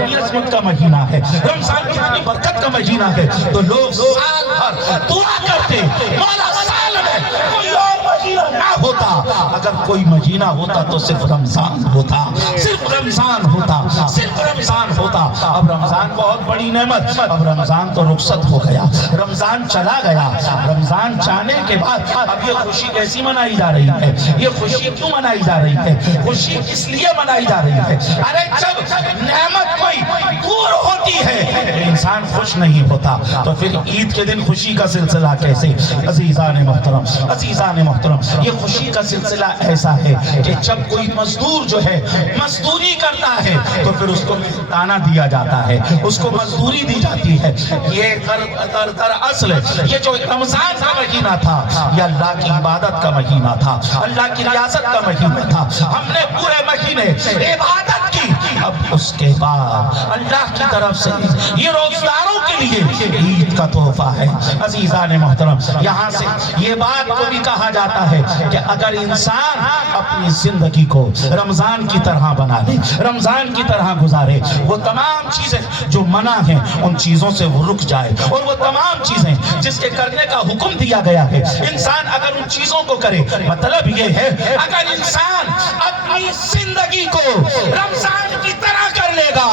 کتنی عظمت کا مہینہ ہے، رمضان کتنی برکت کا مہینہ ہے، تو لوگ سال بھر دعا کرتے مولا سال میں کوئی اور مہینہ نہ ہوتا، اگر کوئی مہینہ ہوتا تو صرف رمضان ہوتا، صرف رمضان ہوتا، صرف رمضان ہوتا۔ اب رمضان بہت بڑی نعمت، اب رمضان تو رخصت ہو گیا، رمضان چلا گیا۔ رمضان جانے کے بعد اب یہ خوشی کیسی منائی جا رہی ہے، یہ خوشی کیوں منائی جا رہی ہے، خوشی کس لیے منائی جا رہی ہے؟ ارے جب نعمت کوئی دور ہوتی ہے انسان خوش نہیں ہوتا، تو پھر عید کے دن خوشی کا سلسلہ کیسے؟ عزیزان محترم، عزیزان محترم، یہ خوشی کا سلسلہ ایسا ہے کہ جب کوئی مزدور جو ہے مزدوری کرتا ہے تو پھر اس کو تانا دیا جاتا ہے، اس کو مزدوری دی جاتی ہے۔ یہ در اصل یہ جو رمضان کا مہینہ تھا یہ اللہ کی عبادت کا مہینہ تھا، اللہ کی ریاست کا مہینہ تھا، ہم نے پورے مہینے عبادت کی۔ اب اس کے بعد اللہ کی طرف سے یہ روزداروں کے لیے عید کا تحفہ ہے۔ عزیزان محترم، یہاں سے یہ بات کو بھی کہا جاتا ہے کہ اگر انسان اپنی زندگی کو رمضان کی طرح بنا لے، رمضان کی طرح گزارے، وہ تمام چیزیں جو منع ہیں ان چیزوں سے وہ رک جائے، اور وہ تمام چیزیں جس کے کرنے کا حکم دیا گیا ہے انسان اگر ان چیزوں کو کرے، مطلب یہ ہے اگر انسان اپنی زندگی کو رمضان کی طرح کر لے گا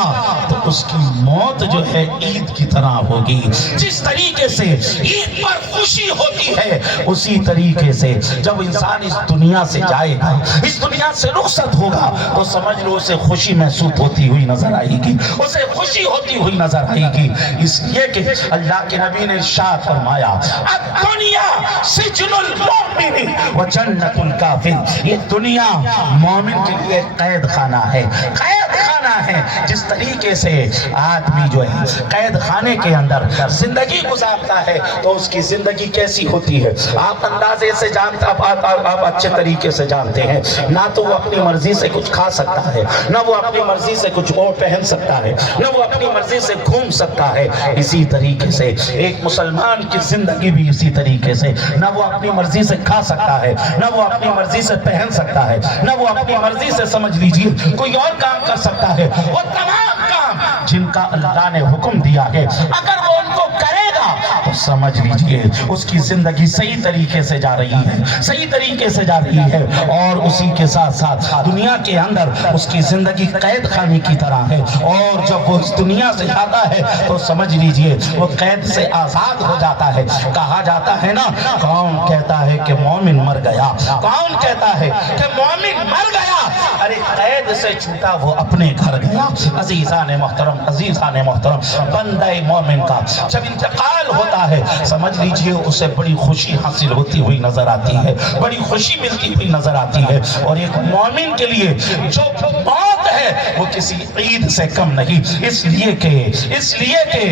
تو اس کی موت جو ہے عید کی طرح ہوگی۔ جس طریقے سے عید پر خوشی ہوتی ہے اسی طریقے سے جب انسان اس دنیا سے جائے گا، اس دنیا سے رخصت ہوگا، تو سمجھ لو اسے خوشی محسوس ہوتی ہوئی نظر آئے گی، اسے خوشی ہوتی ہوئی نظر آئے گی۔ اس لیے کہ اللہ کے نبی نے ارشاد فرمایا الدنیا سجن المؤمن و جنت الکافر، یہ دنیا مومن کے لیے قید خانہ ہے، قید خانہ ہے۔ جس طریقے سے آدمی جو ہے قید خانے کے اندر زندگی گزارتا ہے تو اس کی زندگی کیسی ہوتی ہے آپ اندازے سے جانتے، آپ اچھے طریقے سے جانتے ہیں، نہ تو وہ اپنی مرضی سے کچھ کھا سکتا ہے، نہ وہ اپنی مرضی سے کچھ اور پہن سکتا ہے، نہ وہ اپنی مرضی سے گھوم سکتا ہے۔ اسی طریقے سے ایک مسلمان کی زندگی بھی اسی طریقے سے، نہ وہ اپنی مرضی سے کھا سکتا ہے، نہ وہ اپنی مرضی سے پہن سکتا ہے، نہ وہ اپنی مرضی سے سمجھ لیجیے کوئی اور کام کر سکتا ہے۔ وہ تمام کام جن کا اللہ نے حکم دیا ہے اگر وہ ان کو کرے گا تو سمجھ لیجیے اس کی زندگی صحیح طریقے سے جا رہی ہے، صحیح طریقے سے جا رہی ہے، اور اسی کے ساتھ ساتھ دنیا کے اندر اس کی زندگی قید خانے کی طرح ہے، اور جب وہ اس دنیا سے جاتا ہے تو سمجھ لیجیے وہ قید سے آزاد ہو جاتا ہے۔ کہا جاتا ہے نا، کون کہتا ہے کہ مومن مر گیا، کون کہتا ہے کہ مومن مر گیا، ارے قید سے چھوٹا وہ اپنے گھر گیا۔ عزیزان محترم، عزیزان محترم، بندہ مومن کا جب انتقال ہوتا ہے سمجھ لیجئے اسے بڑی خوشی حاصل ہوتی ہوئی نظر آتی ہے، بڑی خوشی ملتی ہوئی نظر آتی ہے، اور ایک مومن کے لیے جو موت ہے وہ کسی عید سے کم نہیں، اس لیے کہ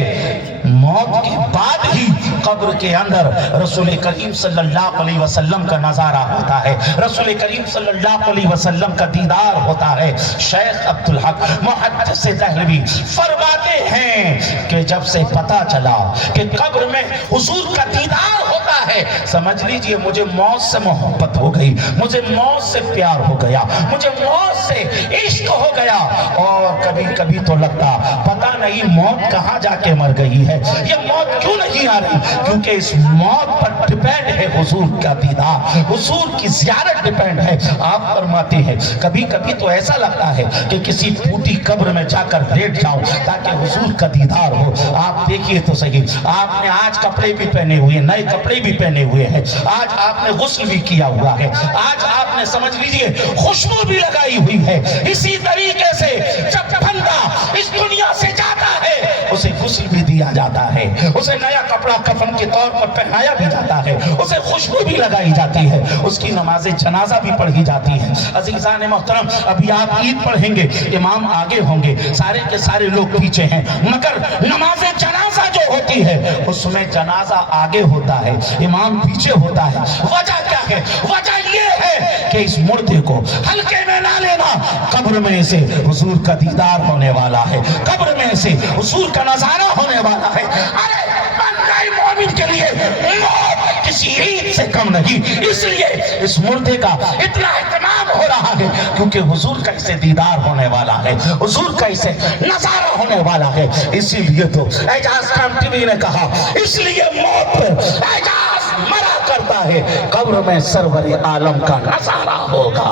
موت کے بعد ہی قبر کے اندر رسول کریم صلی اللہ علیہ وسلم کا نظارہ ہوتا ہے، رسول کریم صلی اللہ علیہ وسلم کا دیدار ہوتا ہے۔ شیخ عبدالحق محدث دہلوی فرماتے ہیں کہ جب سے پتا چلا کہ قبر میں حضور کا دیدار ہوتا ہے سمجھ لیجئے مجھے موت سے محبت ہو گئی، مجھے موت سے پیار ہو گیا، مجھے موت سے عشق ہو گیا، اور کبھی کبھی تو لگتا پتہ نہیں موت کہاں جا کے مر گئی ہے، یہ موت کیوں نہیں آ رہی، کیونکہ اس موت پر ڈیپینڈ ہے حضور کا دیدار، حضور کی زیارت ڈیپینڈ ہے۔ آپ فرماتے ہیں کبھی کبھی تو ایسا لگتا ہے کہ کسی پھوٹی قبر میں جا کر لیٹ جاؤں تاکہ حضور کا دیدار ہو۔ آپ دیکھیے تو صحیح، آپ نے آج کپڑے بھی پہنے ہوئے، نئے کپڑے بھی پہنے ہوئے ہیں، آج آپ نے غسل بھی کیا ہوا ہے، آج آپ نے سمجھ لیجئے خوشبو بھی لگائی ہوئی ہے۔ اسی طریقے سے جب بندہ اس دنیا سے جاتا ہے اسے غسل بھی دیا جاتا ہے، اسے نیا کپڑا کفن کے طور پر پہنایا بھی جاتا ہے، اسے خوشبو بھی لگائی جاتی ہے، اس کی نماز جنازہ بھی پڑھی جاتی ہے۔ عزیزان محترم، ابھی آپ عید پڑھیں گے، امام آگے ہوں گے، سارے کے سارے لوگ پیچھے ہیں، مگر نماز جنازہ جو ہوتی ہے اس میں جنازہ آگے ہوتا ہے، امام پیچھے ہوتا ہے۔ وجہ کیا ہے؟ وجہ یہ ہے کہ اس مردے کو ہلکے میں نہ لینا، قبر میں سے حضور کا دیدار ہونے والا ہے، قبر میں سے حضور کا نظارہ ہونے والا ہے۔ ارے بندہ مومن کے لیے موت کسی عید سے کم ہم نہیں، اس لیے اس مردے کا اتنا اہتمام ہو رہا ہے کیونکہ حضور کا اسے دیدار ہونے والا ہے، حضور کا اسے نظارہ ہونے والا ہے۔ اسی لیے تو اعجاز خان ٹی وی نے کہا اس لیے موت پر اعجاز مرا کرتا ہے، قبر میں سرور عالم کا نظارہ ہوگا۔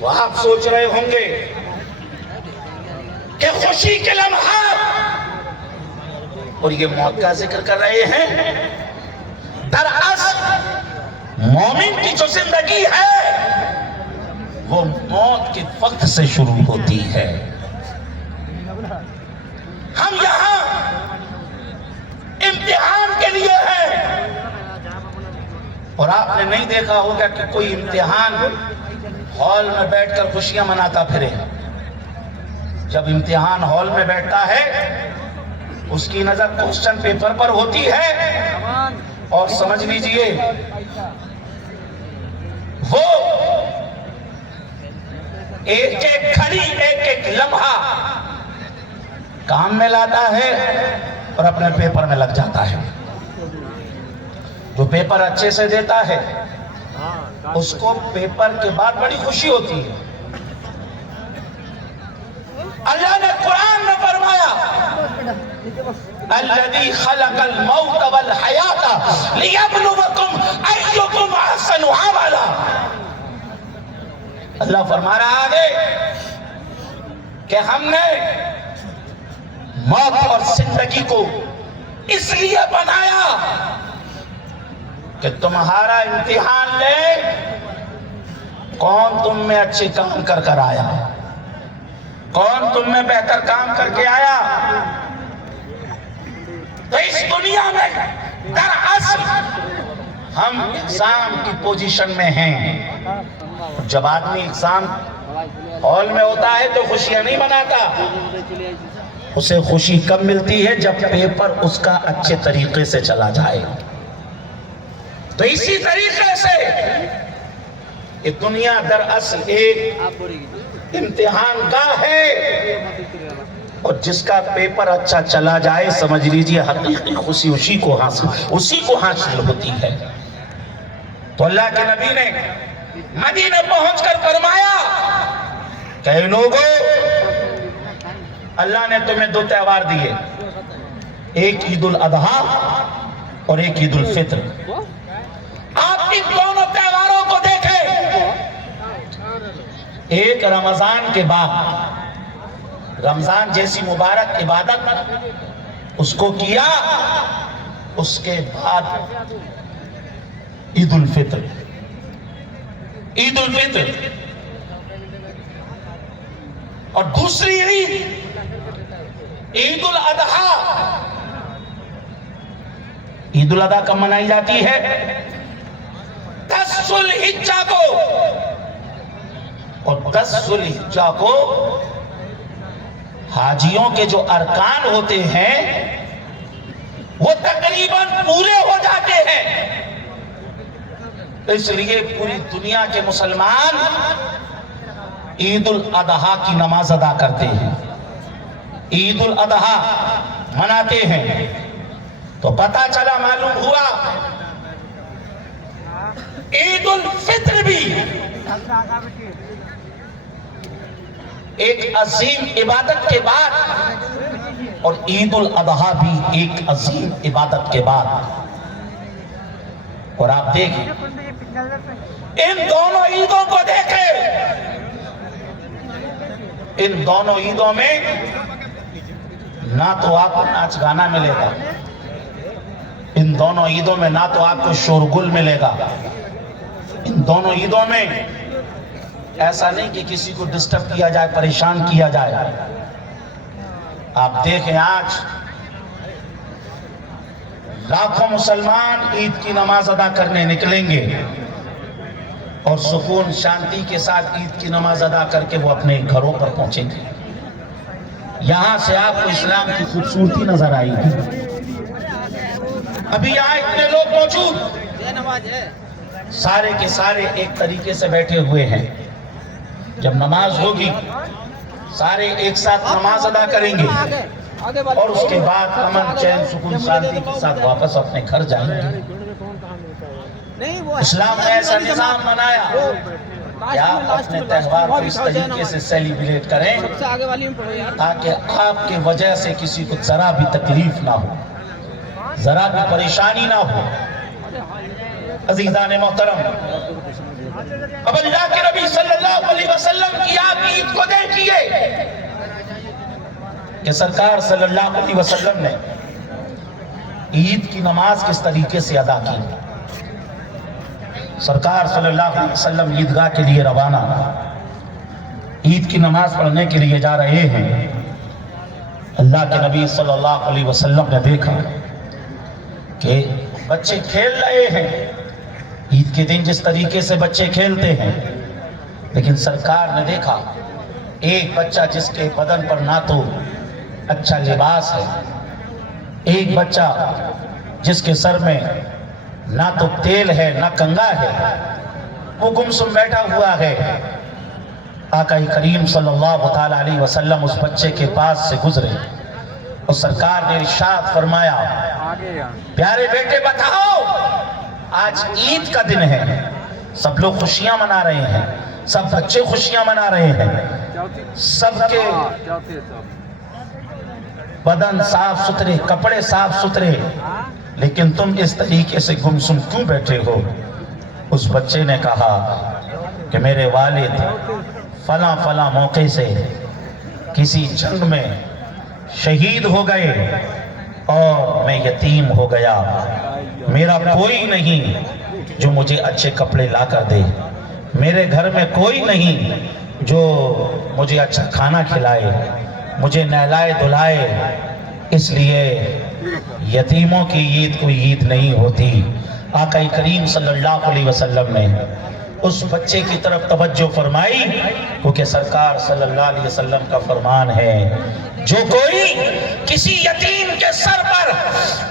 وہ آپ سوچ رہے ہوں گے کہ خوشی کے لمحات اور یہ موت کا ذکر کر رہے ہیں، دراصل مومن کی جو زندگی ہے وہ موت کے وقت سے شروع ہوتی ہے۔ ہم یہاں امتحان کے لیے ہیں، اور آپ نے نہیں دیکھا ہوگا کہ کوئی امتحان ہال میں بیٹھ کر خوشیاں مناتا پھرے۔ جب امتحان ہال میں بیٹھتا ہے اس کی نظر کوسچن پیپر پر ہوتی ہے، اور سمجھ لیجئے وہ ایک ایک گھڑی ایک ایک لمحہ کام میں لاتا ہے اور اپنے پیپر میں لگ جاتا ہے۔ جو پیپر اچھے سے دیتا ہے اس کو پیپر کے بعد بڑی خوشی ہوتی ہے۔ اللہ نے قرآن میں فرمایا الذی خلق الموت والحیات لیبلوکم ایکم احسن عملا۔ اللہ فرما رہا ہے کہ ہم نے موت اور زندگی کو اس لیے بنایا کہ تمہارا امتحان لے کون تم میں اچھے کام کر کر آیا، کون تم میں بہتر کام کر کے آیا۔ تو اس دنیا میں دراصل ہم ایگزام کی پوزیشن میں ہیں۔ جب آدمی ایگزام ہال میں ہوتا ہے تو خوشیاں نہیں مناتا، اسے خوشی کب ملتی ہے جب پیپر اس کا اچھے طریقے سے چلا جائے۔ تو اسی طریقے سے یہ دنیا دراصل ایک امتحان گاہ ہے، اور جس کا پیپر اچھا چلا جائے سمجھ لیجئے حقیقی خوشی اسی کو حاصل ہوتی ہے۔ تو اللہ کے نبی نے مدینے پہنچ کر فرمایا کہ اے لوگوں، اللہ نے تمہیں دو تہوار دیے، ایک عید الاضحیٰ اور ایک عید الفطر۔ آپ ان دونوں تہواروں کو دیکھیں، ایک رمضان کے بعد، رمضان جیسی مبارک عبادت اس کو کیا، اس کے بعد عید الفطر، اور دوسری عید الاضحیٰ۔ عید الاضحیٰ کب منائی جاتی ہے؟ 10 ذو الحجہ کو، اور 10 ذو الحجہ کو حاجیوں کے جو ارکان ہوتے ہیں وہ تقریباً پورے ہو جاتے ہیں۔ اس لیے پوری دنیا کے مسلمان عید الاضحیٰ کی نماز ادا کرتے ہیں، عید الاضحیٰ مناتے ہیں۔ تو پتہ چلا، معلوم ہوا عید الفطر بھی ایک عظیم عبادت کے بعد، اور عید الاضحیٰ بھی ایک عظیم عبادت کے بعد۔ اور آپ دیکھیں ان دونوں عیدوں کو دیکھیں، ان دونوں عیدوں میں نہ تو آپ کو ناچ گانا ملے گا، ان دونوں عیدوں میں نہ تو آپ کو شورگل ملے گا، ان دونوں عیدوں میں ایسا نہیں کہ کسی کو ڈسٹرب کیا جائے، پریشان کیا جائے۔ آپ دیکھیں آج لاکھوں مسلمان عید کی نماز ادا کرنے نکلیں گے، اور سکون شانتی کے ساتھ عید کی نماز ادا کر کے وہ اپنے گھروں پر پہنچیں گے۔ یہاں سے آپ کو اسلام کی خوبصورتی نظر آئی گی۔ ابھی یہاں اتنے لوگ موجود، سارے کے سارے ایک طریقے سے بیٹھے ہوئے ہیں۔ جب نماز ہوگی سارے ایک ساتھ نماز ادا کریں گے، اور اس کے بعد امن چین سکون شانتی کے ساتھ واپس اپنے گھر جائیں گے۔ اسلام نے ایسا نظام بنایا کہ آپ اپنے تہوار کو اس طریقے سے سیلیبریٹ کریں تاکہ آپ کی وجہ سے کسی کو ذرا بھی تکلیف نہ ہو، ذرا بھی پریشانی نہ ہو۔ عزیزان محترم، اب اللہ کے نبی صلی اللہ علیہ وسلم کی آپ عید کو دیکھیے کہ سرکار صلی اللہ علیہ وسلم نے عید کی نماز کس طریقے سے ادا کی۔ سرکار صلی اللہ علیہ وسلم عیدگاہ کے لیے روانہ، عید کی نماز پڑھنے کے لیے جا رہے ہیں۔ اللہ کے نبی صلی اللہ علیہ وسلم نے دیکھا کہ بچے کھیل رہے ہیں، عید کے دن جس طریقے سے بچے کھیلتے ہیں، لیکن سرکار نے دیکھا ایک بچہ جس کے بدن پر نہ تو اچھا لباس ہے، ایک بچہ جس کے سر میں نہ تو تیل ہے نہ کنگا ہے، وہ گمسم بیٹھا ہوا ہے۔ آقا کریم صلی اللہ تعالیٰ علیہ وسلم اس بچے کے پاس سے گزرے اور سرکار نے ارشاد فرمایا، پیارے بیٹے بتاؤ آج عید کا دن ہے، سب لوگ خوشیاں منا رہے ہیں، سب بچے خوشیاں منا رہے ہیں، سب کے بدن صاف ستھرے، کپڑے صاف ستھرے، لیکن تم اس طریقے سے گمسم کیوں بیٹھے ہو؟ اس بچے نے کہا کہ میرے والد فلاں فلاں موقع سے کسی جنگ میں شہید ہو گئے اور میں یتیم ہو گیا، میرا کوئی نہیں جو مجھے اچھے کپڑے لا کر دے، میرے گھر میں کوئی نہیں جو مجھے اچھا کھانا کھلائے، مجھے نہلائے دھلائے، اس لیے یتیموں کی عید کوئی عید نہیں ہوتی۔ آقا کریم صلی اللہ علیہ وسلم نے اس بچے کی طرف توجہ فرمائی، کیونکہ سرکار صلی اللہ علیہ وسلم کا فرمان ہے، جو کوئی کسی یتیم کے سر پر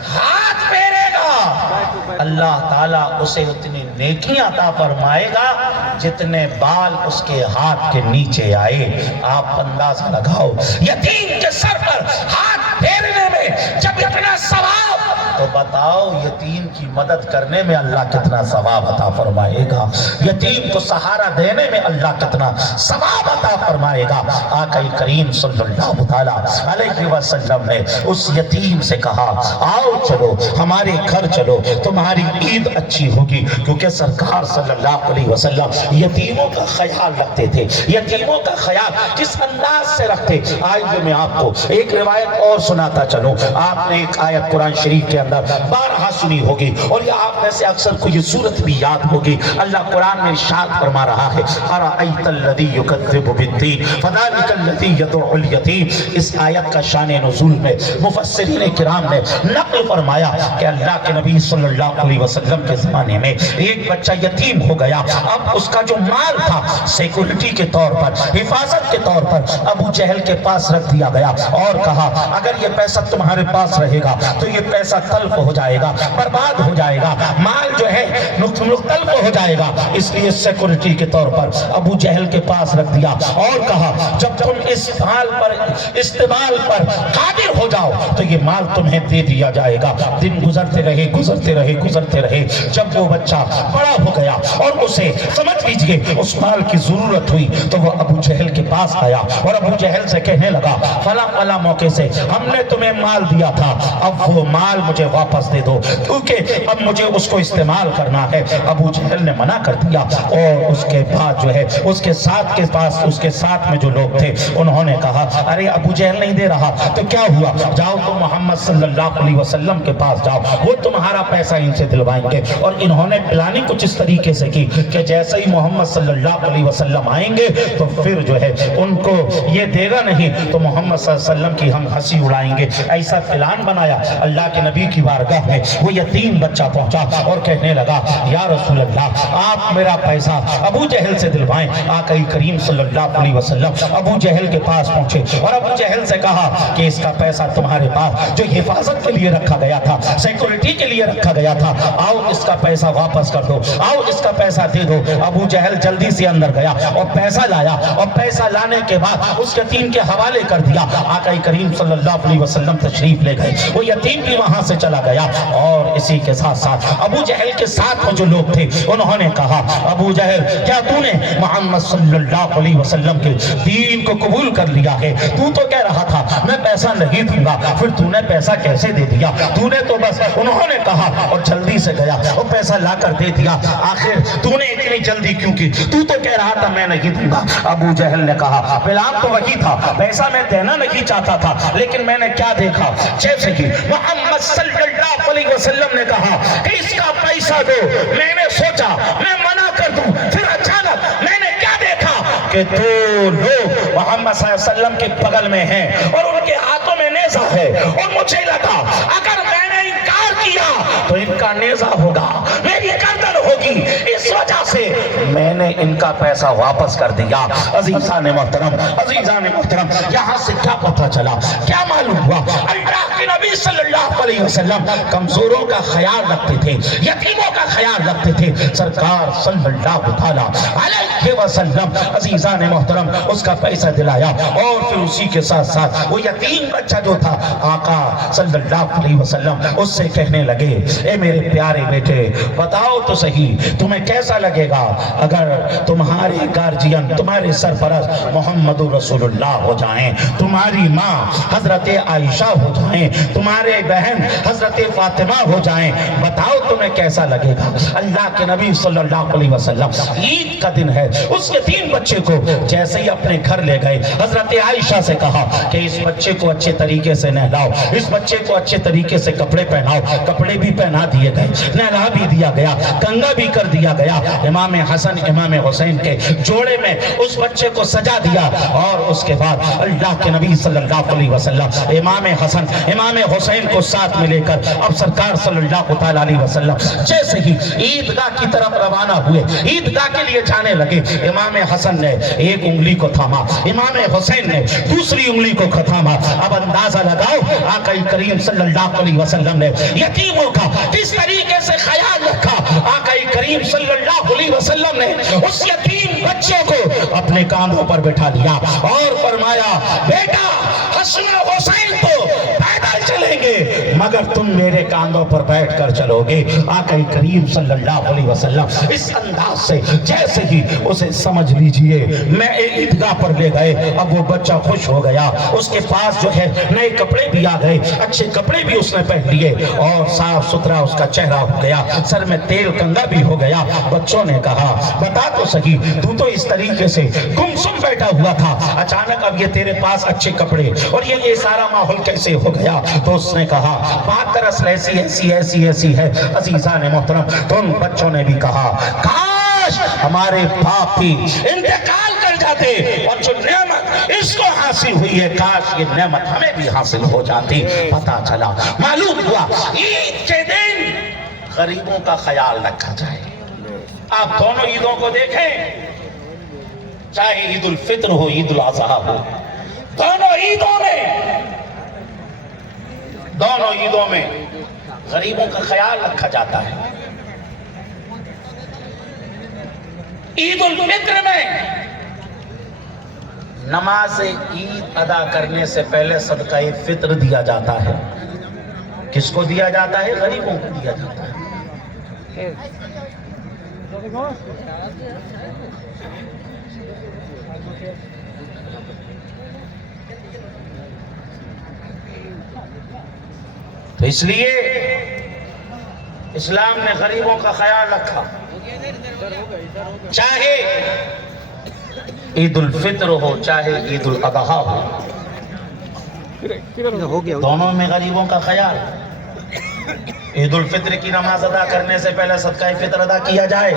ہاتھ پھیرے گا اللہ تعالیٰ اسے اتنی نیکیاں عطا فرمائے گا جتنے بال اس کے ہاتھ کے نیچے آئے۔ آپ اندازہ لگاؤ، یتیم کے سر پر ہاتھ پھیرنے میں جب اتنا ثواب، تو بتاؤ یتیم کی مدد کرنے میں اللہ کتنا ثواب عطا فرمائے گا، یتیم کو سہارا دینے میں اللہ کتنا ثواب عطا فرمائے گا۔ آقا کریم صلی اللہ علیہ وسلم نے اس یتیم سے کہا، آؤ چلو ہمارے گھر چلو، تمہاری عید اچھی ہوگی، کیونکہ سرکار صلی اللہ علیہ وسلم یتیموں کا خیال رکھتے تھے، یتیموں کا خیال کس انداز سے رکھتے۔ آئیے میں آپ کو ایک روایت اور سناتا چلوں۔ آپ نے ایک آیت قرآن شریف کے اندر بارہا سنی ہوگی، اور یہ آپ میں سے اکثر کو یہ صورت بھی یاد ہوگی۔ اللہ قرآن میں ارشاد فرما رہا ہے، أَرَأَيْتَ الَّذِي يُكَذِّبُ بِالدِّينِ فَذَلِكَ الَّذِي يَدُعُّ الْيَتِيمَ۔ اس آیت کا شان نزول میں مفسرین کرام نے نقل فرمایا کہ اللہ کے نبی صلی اللہ علیہ وسلم کے زمانے میں ایک بچہ یتیم ہو گیا، اب اس کا جو مال تھا سیکورٹی کے طور پر، حفاظت کے طور پر ابو جہل کے پاس رکھ دیا گیا، اور کہا اگر یہ پیسہ تمہارے پاس رہے گا تو یہ پیسہ تلف ہو جائے گا، برباد ہو جائے گا، مال جو ہے تلف ہو جائے گا، اس لیے سیکورٹی کے طور پر ابو جہل کے پاس رکھ دیا، اور کہا جب تم اس مال پر استعمال پر قادر ہو جاؤ تو یہ مال تمہیں دے دیا جائے گا۔ دن گزرتے رہے گزرتے رہے گزرتے رہے، جب وہ بچہ بڑا ہو گیا اور اسے سمجھ لیجئے اس مال کی ضرورت ہوئی تو وہ ابو جہل کے پاس آیا اور ابو جہل سے کہنے لگا، فلاں فلاں موقع سے ہم نے تمہیں مال دیا تھا، اب وہ مال مجھے واپس دے دو، کیونکہ اب مجھے اس کو استعمال کرنا ہے۔ ابو جہل نے منع کر دیا، اور اس کے بعد جو ہے اس کے ساتھ میں جو لوگ تھے انہوں نے کہا، ارے ابو جہل نہیں دے رہا تو کیا ہوا، جاؤ تو محمد صلی اللہ علیہ وسلم کے پاس جاؤ، وہ تمہارا پیسہ ان سے دلوائیں گے۔ اور انہوں نے پلاننگ کچھ اس طریقے سے کی کہ جیسے ہی محمد صلی اللہ علیہ وسلم آئیں گے تو پھر جو ہے ان کو یہ دے گا نہیں تو محمد صلی اللہ علیہ وسلم کی ہم ہنسی اڑائیں گے، ایسا پلان بنایا۔ اللہ کے نبی کی بارگاہ میں وہ یتیم بچہ پہنچا اور کہنے لگا، یا رسول اللہ آپ میرا پیسہ ابو جہل سے دلوائیں۔ آقا کریم صلی اللہ علیہ وسلم ابو جہل کے پاس پہنچے اور ابو جہل سے کہا کہ اس کا پیسہ تمہارے پاس جو حفاظت کے لیے رکھا گیا تھا، سیکورٹی کے لیے رکھا گیا تھا، آؤ اس کا پیسہ واپس کر دو، آؤ اس کا پیسہ دے دو۔ ابو جہل جلدی سے اندر گیا اور پیسہ لایا، اور پیسہ لانے کے بعد اس یتیم کے حوالے کر دیا۔ آقا کریم صلی اللہ علیہ وسلم تشریف لے گئے، وہ یتیم بھی وہاں سے چلا گیا۔ اور اسی کے ساتھ ساتھ ابو جہل کے ساتھ وہ جو لوگ تھے انہوں نے کہا ابو جہل کیا تو نے محمد صلی اللہ علیہ وسلم کے دین کو قبول کر لیا ہے؟ تو کہہ رہا تھا میں پیسہ نہیں دوں گا، پھر تو نے پیسہ کیسے دے دیا؟ تو نے تو بس، انہوں نے کہا اور جلدی سے گیا اور پیسہ لا کر دے دیا۔ آخر تو نے اتنی جلدی کیوں کی؟ تو کہہ رہا تھا میں نہیں دوں گا۔ ابو جہل نے کہا پلان تو وہی تھا، پیسہ میں دینا نہیں چاہتا تھا، لیکن میں نے کیا دیکھا، جیسے کہ محمد صلی اللہ علیہ وسلم نے کہا کہ اس کا پیسہ دو، میں نے سوچا میں منع کر دوں، پھر اچانک میں نے کیا دیکھا کہ دو لوگ محمد صلی اللہ علیہ وسلم کے بغل میں ہیں اور ان کے ہاتھوں میں نیزہ ہے، اور مجھے لگا اگر میں نے انکار کیا تو ان کا نیزہ ہوگا، میری گردن ہوگی، اس وجہ سے میں نے ان کا پیسہ واپس کر دیا۔ عزیزان محترم، یہاں سے کیا پتہ چلا، کیا معلوم ہوا؟ اللہ کے نبی صلی اللہ علیہ وسلم کمزوروں کا خیال رکھتے تھے، یتیموں کا خیال رکھتے تھے۔ سرکار صلی اللہ تعالیٰ علیہ وسلم عزیزان محترم اس کا پیسہ دلایا، اور پھر اسی کے ساتھ ساتھ وہ یتیم بچہ جو تھا آقا صلی اللہ علیہ وسلم اس سے کہنے لگے اے میرے پیارے بیٹے بتاؤ تو صحیح تمہیں کیسا لگے گا اگر تمہارے گارجین، تمہارے سرپرست محمد رسول اللہ ہو جائیں، تمہاری ماں حضرت عائشہ ہو جائیں، تمہارے بہن حضرت فاطمہ ہو جائیں، بتاؤ تمہیں کیسا لگے گا؟ اللہ کے نبی صلی اللہ علیہ وسلم عید کا دن ہے، اس یتیم بچے کو جیسے ہی اپنے گھر لے گئے، حضرت عائشہ سے کہا کہ اس بچے کو اچھے طریقے سے نہلاؤ، اس بچے کو اچھے طریقے سے کپڑے پہناؤ۔ کپڑے بھی پہنا دیے گئے، نہلا بھی دیا گیا، کنگا بھی کر دیا گیا، امام حسن امام حسین کے جوڑے میں اس بچے کو سجا دیا، اور اس کے بعد اللہ کے نبی صلی اللہ علیہ وسلم امام حسن امام حسین کو ساتھ میں لے کر اب سرکار صلی اللہ تعالیٰ علیہ وسلم جیسے ہی عیدگاہ کی طرف روانہ ہوئے، عیدگاہ کے لیے جانے لگے، امام حسن نے ایک انگلی کو تھاما، امام حسین نے دوسری انگلی کو تھاما۔ اب اندازہ لگاؤ آقا کریم صلی اللہ علیہ وسلم نے یتیموں کا کس طریقے سے خیال رکھا۔ آقا کریم صلی اللہ علیہ وسلم نے اس یتیم بچے کو اپنے کاندھوں پر بٹھا لیا اور فرمایا بیٹا حسن حسین تو پیدل چلیں گے مگر تم میرے کاندھوں پر بیٹھ کر چلو گے۔ آقا کریم صلی اللہ علیہ وسلم اس انداز سے جیسے ہی اسے سمجھ لیجئے میں عیدگاہ پر لے گئے، اب وہ بچہ خوش ہو گیا، اس کے پاس جو ہے نئے کپڑے بھی آ گئے، اچھے کپڑے بھی اس نے پہن لیے اور صاف ستھرا اس کا چہرہ ہو گیا، سر میں تیل کنگا بھی ہو گیا۔ بچوں نے کہا بتا تو صحیح تو اس طریقے سے گمسم بیٹھا ہوا تھا، اچانک اب یہ تیرے پاس اچھے کپڑے اور یہ سارا ماحول کیسے ہو گیا؟ تو اس نے کہا بات دراصل ایسی ہے عزیزان محترم۔ تو ان بچوں نے بھی کہا کاش ہمارے باپ بھی انتقال کر جاتے اور جو نعمت اس کو حاصل ہوئی ہے کاش یہ نعمت ہمیں بھی حاصل ہو جاتی۔ پتہ چلا، معلوم ہوا عید کے دن غریبوں کا خیال رکھا جائے۔ آپ دونوں عیدوں کو دیکھیں، چاہے عید الفطر ہو عید الاضحیٰ ہو، دونوں عیدوں میں غریبوں کا خیال رکھا جاتا ہے۔ عید الفطر میں نماز عید ادا کرنے سے پہلے صدقہ فطر دیا جاتا ہے۔ کس کو دیا جاتا ہے؟ غریبوں کو دیا جاتا ہے۔ تو اس لیے اسلام نے غریبوں کا خیال رکھا، چاہے عید الفطر ہو چاہے عید الاضحیٰ ہو، دونوں میں غریبوں کا خیال۔ عید الفطر کی نماز ادا کرنے سے پہلے صدقہ فطر ادا کیا جائے،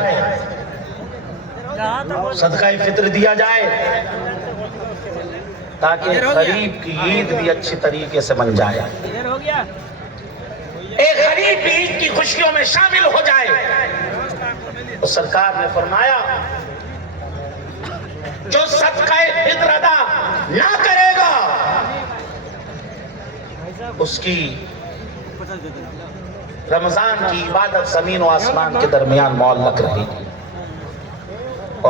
صدقہ فطر دیا جائے تاکہ غریب کی عید بھی اچھی طریقے سے بن جائے، ایک غریب بھی عید کی خوشیوں میں شامل ہو جائے۔ تو سرکار نے فرمایا جو صدقہ فطر ادا نہ کرے گا اس کی رمضان کی عبادت زمین و آسمان کے درمیان معلق رہے گی۔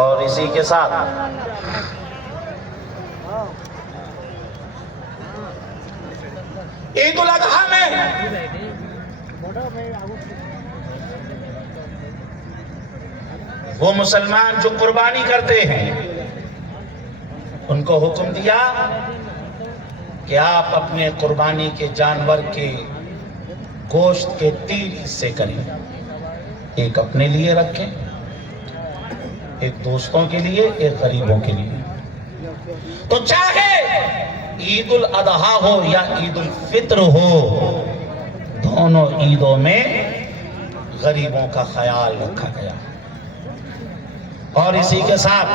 اور اسی کے ساتھ عید الاضحیٰ میں وہ مسلمان جو قربانی کرتے ہیں ان کو حکم دیا کہ آپ اپنے قربانی کے جانور کے گوشت کے 3 حصے کریں، ایک اپنے لیے رکھیں، ایک دوستوں کے لیے، ایک غریبوں کے لیے۔ تو چاہے عید الاضحیٰ ہو یا عید الفطر ہو، دونوں عیدوں میں غریبوں کا خیال رکھا گیا۔ اور اسی کے ساتھ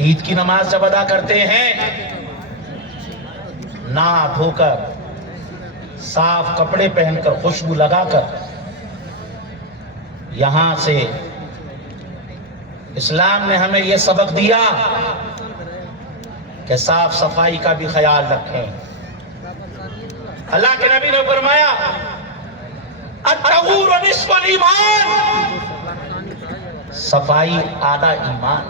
عید کی نماز جب ادا کرتے ہیں، نہا دھو کر، صاف کپڑے پہن کر، خوشبو لگا کر، یہاں سے اسلام نے ہمیں یہ سبق دیا کہ صاف صفائی کا بھی خیال رکھیں۔ اللہ کے نبی نے فرمایا الطہور نصف الایمان، صفائی آدھا ایمان۔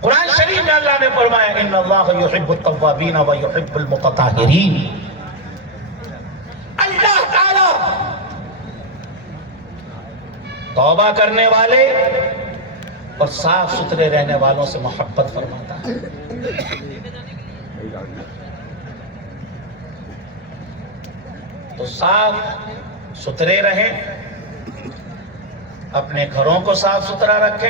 قرآن شریف میں اللہ نے فرمایا ان اللہ یحب التوابین و یحب المتطہرین، اللہ تعالی توبہ کرنے والے اور صاف ستھرے رہنے والوں سے محبت فرماتا ہے۔ تو صاف ستھرے رہیں، اپنے گھروں کو صاف ستھرا رکھیں۔